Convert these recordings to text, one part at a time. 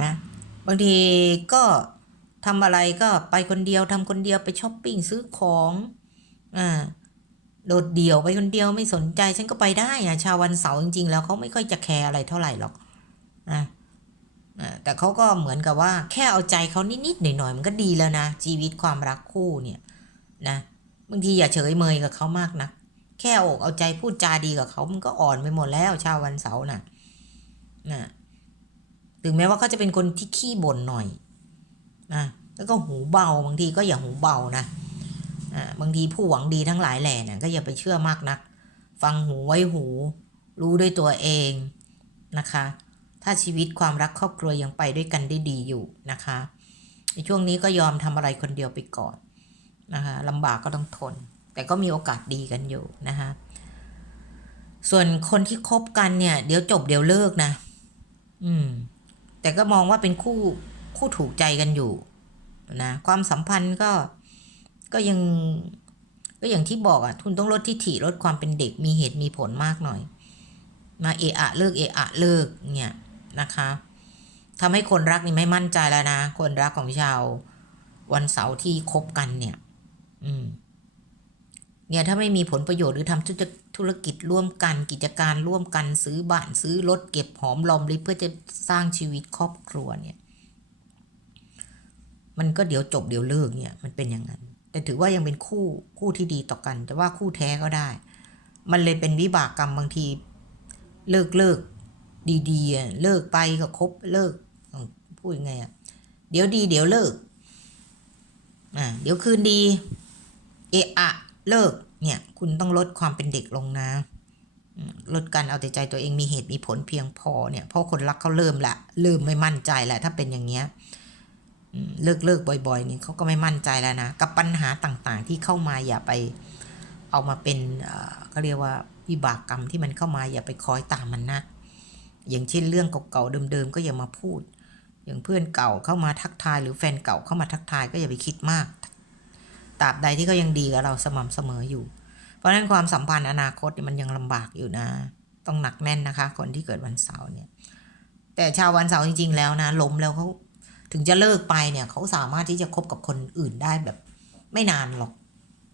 นะ บางทีก็ทำอะไรก็ไปคนเดียวทำคนเดียวไปช้อปปิ้งซื้อของอ่าโดดเดี่ยวไปคนเดียวไม่สนใจฉันก็ไปได้อะชาววันเสาร์จริง ๆ แล้วเขาไม่ค่อยจะแคร์อะไรเท่าไหร่หรอกนะแต่เขาก็เหมือนกับว่าแค่เอาใจเขานิดๆหน่อยๆมันก็ดีแล้วนะชีวิตความรักคู่เนี่ยนะบางทีอย่าเฉยเมยกับเขามากนะแค่อาอกเอาใจพูดจาดีกับเขามันก็อ่อนไปหมดแล้วชาววันเสาร์น่ะนะ ถึงแม้ว่าเขาจะเป็นคนที่ขี้บ่นหน่อยนะแล้วก็หูเบาบางทีก็อย่าหูเบานะอ่าบางทีผู้หวังดีทั้งหลายแหล่เนี่ยก็อย่าไปเชื่อมากนัก ฟังหูไว้หู รู้ด้วยตัวเองนะคะ ถ้าชีวิตความรักครอบครัวยังไปด้วยกันได้ดีอยู่นะคะในช่วงนี้ก็ยอมทำอะไรคนเดียวไปก่อนนะคะลำบากก็ต้องทน แต่ก็มีโอกาสดีกันอยู่นะคะส่วนคนที่คบกันเนี่ย เดี๋ยวจบเดี๋ยวเลิกนะ อืม แต่ก็มองว่าเป็นคู่คู่ถูกใจกันอยู่นะความสัมพันธ์ก็ก็ยังก็อย่างที่บอกอะคุณต้องลดทิฐิลดความเป็นเด็กมีเหตุมีผลมากหน่อย มาเอะอะเลิกเอะอะเลิกเนี่ยนะคะทำให้คนรักนี่ไม่มั่นใจแล้วนะ คนรักของชาววันเสาร์ที่คบกันเนี่ย อืม เนี่ยถ้าไม่มีผลประโยชน์หรือทำธุรกิจร่วมกันกิจการร่วมกันซื้อบ้านซื้อรถเก็บหอมรอมริบเพื่อจะสร้างชีวิตครอบครัวเนี่ย มันก็เดี๋ยวจบเดี๋ยวเลิกเนี่ยมันเป็นอย่างนั้น แต่ถือว่ายังเป็นคู่คู่ที่ดีต่อกัน แต่ว่าคู่แท้ก็ได้ มันเลยเป็นวิบากกรรมบางที เลิกเลิกดีๆอะเลิกไปก็คบเลิกพูดยังไงอะเดี๋ยวดี เดี๋ยวเลิกอ่าเดี๋ยวคืนดี เอะอะ เลิกเนี่ยคุณต้องลดความเป็นเด็กลงนะ ลดการเอาแต่ใจตัวเองมีเหตุมีผลเพียงพอเนี่ยเพราะคนรักเขาเริ่มละเริ่มไม่มั่นใจแหละถ้าเป็นอย่างเงี้ยเลิกเลิกบ่อยๆนี่เขาก็ไม่มั่นใจแล้วนะ กับปัญหาต่างๆที่เข้ามาอย่าไปเอามาเป็นอ่อเขาเรียกว่าวิบากกรรมที่มันเข้ามาอย่าไปคอยตามมันนะอย่างเช่นเรื่องเก่าๆเดิมๆก็อย่ามาพูด อย่างเพื่อนเก่าเข้ามาทักทายหรือแฟนเก่าเข้ามาทักทายก็อย่าไปคิดมาก ตราบใดที่เขายังดีกับเราสม่ำเสมออยู่ เพราะฉะนั้นความสัมพันธ์อนาคตมันยังลำบากอยู่นะ ต้องหนักแน่นนะคะ คนที่เกิดวันเสาร์เนี่ย แต่ชาววันเสาร์จริง ๆ แล้วนะล้มแล้วเขาถึงจะเลิกไปเนี่ย เขาสามารถที่จะคบกับคนอื่นได้แบบ ไม่นานหรอก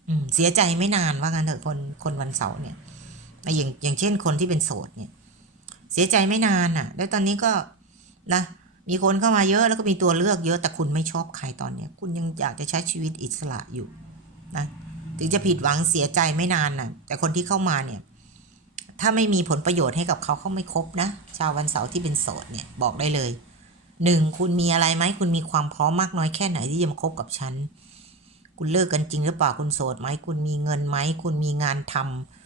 อืมเสียใจไม่นานว่างั้นเถอะคนคนวันเสาร์เนี่ยอย่างอย่างเช่นคนที่เป็นโสดเนี่ย เสียใจไม่นานอะ แล้วตอนนี้ก็นะ มีคนเข้ามาเยอะแล้วก็มีตัวเลือกเยอะแต่คุณไม่ชอบใครตอนเนี้ยคุณยังอยากจะใช้ชีวิตอิสระอยู่นะถึงจะผิดหวังเสียใจไม่นานน่ะ แต่คนที่เข้ามาเนี่ย ถ้าไม่มีผลประโยชน์ให้กับเขาเขาไม่ครบนะชาววันเสาร์ที่เป็นโสดเนี่ยบอกได้เลยหนึ่งคุณมีอะไรไหมคุณมีความพร้อมมากน้อยแค่ไหนที่จะมาคบกับฉันคุณเลิกกันจริงหรือเปล่าคุณโสดไหมคุณมีเงินไหมคุณมีงานท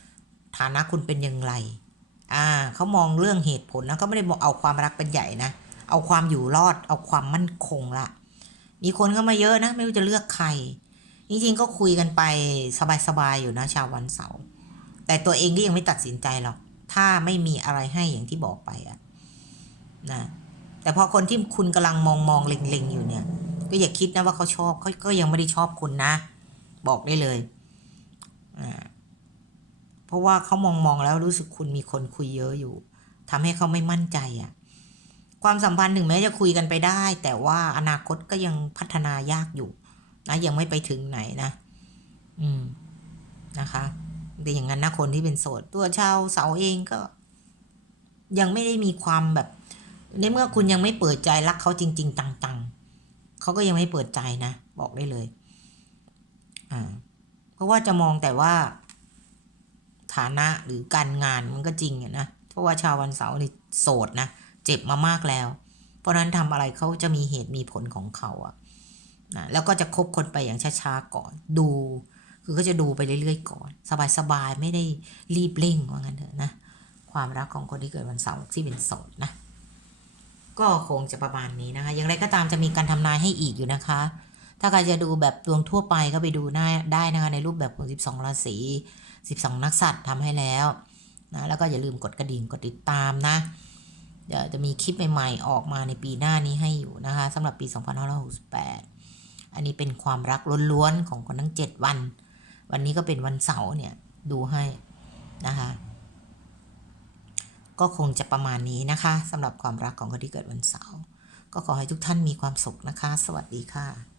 ำฐานะคุณเป็นอย่างไร อ่าเขามองเรื่องเหตุผลนะเขาไม่ได้บอกเอาความรักเป็นใหญ่นะเเอาความอยู่รอด เอาความมั่นคงละมีคนเข้ามาเยอะนะ ไม่รู้จะเลือกใคร จริงๆก็คุยกันไปสบายๆอยู่นะชาววันเสาร์แต่ตัวเองก็ยังไม่ตัดสินใจหรอก ถ้าไม่มีอะไรให้อย่างที่บอกไปอะนะแต่พอคนที่คุณกำลังมองมองๆเล็งๆอยู่เนี่ย ก็อย่าคิดนะว่าเขาชอบเขาก็ยังไม่ได้ชอบคุณนะ บอกได้เลยอ่าเพราะว่าเขามองมองๆแล้วรู้สึกคุณมีคนคุยเยอะอยู่ทำให้เขาไม่มั่นใจอะ ความสัมพันธ์ถึงแม้จะคุยกันไปได้ แต่ว่าอนาคตก็ยังพัฒนายากอยู่นะยังไม่ไปถึงไหนนะ อืมนะคะแต่อย่างนั้นนะคนที่เป็นโสดตัวชาวเสาเองก็ ยังไม่ได้มีความแบบ ในเมื่อคุณยังไม่เปิดใจรักเขาจริงๆจังๆเขาก็ยังไม่เปิดใจนะบอกได้เลย อ่า เพราะว่าจะมองแต่ว่า ฐานะหรือการงานมันก็จริงอะนะเพราะว่าชาววันเสาร์นี่โสดนะ เจ็บมามากแล้ว เพราะนั้นทำอะไรเขาจะมีเหตุมีผลของเขาอะนะแล้วก็จะคบคนไปอย่างช้าๆก่อน ดู คือก็จะดูไปเรื่อยๆก่อน สบายๆไม่ได้รีบเร่งว่างั้นเถอะนะ ความรักของคนที่เกิดวันเสาร์ที่เป็นโสดนะ ก็คงจะประมาณนี้นะคะ อย่างไรก็ตามจะมีการทำนายให้อีกอยู่นะคะ ถ้าใครจะดูแบบดวงทั่วไปก็ไปดูได้ได้นะคะในรูปแบบของ 12 ราศี 12 นักสัตว์ทำให้แล้วนะแล้วก็อย่าลืมกดกระดิ่งกดติดตามนะ จะมีคลิปใหม่ๆ ออกมาในปีหน้านี้ให้อยู่นะคะสำหรับปี 2568 อันนี้เป็นความรักล้วนๆของคนทั้ง 7 วัน วันนี้ก็เป็นวันเสาร์เนี่ย ดูให้นะคะก็คงจะประมาณนี้นะคะสำหรับความรักของคนที่เกิดวันเสาร์ก็ขอให้ทุกท่านมีความสุขนะคะ สวัสดีค่ะ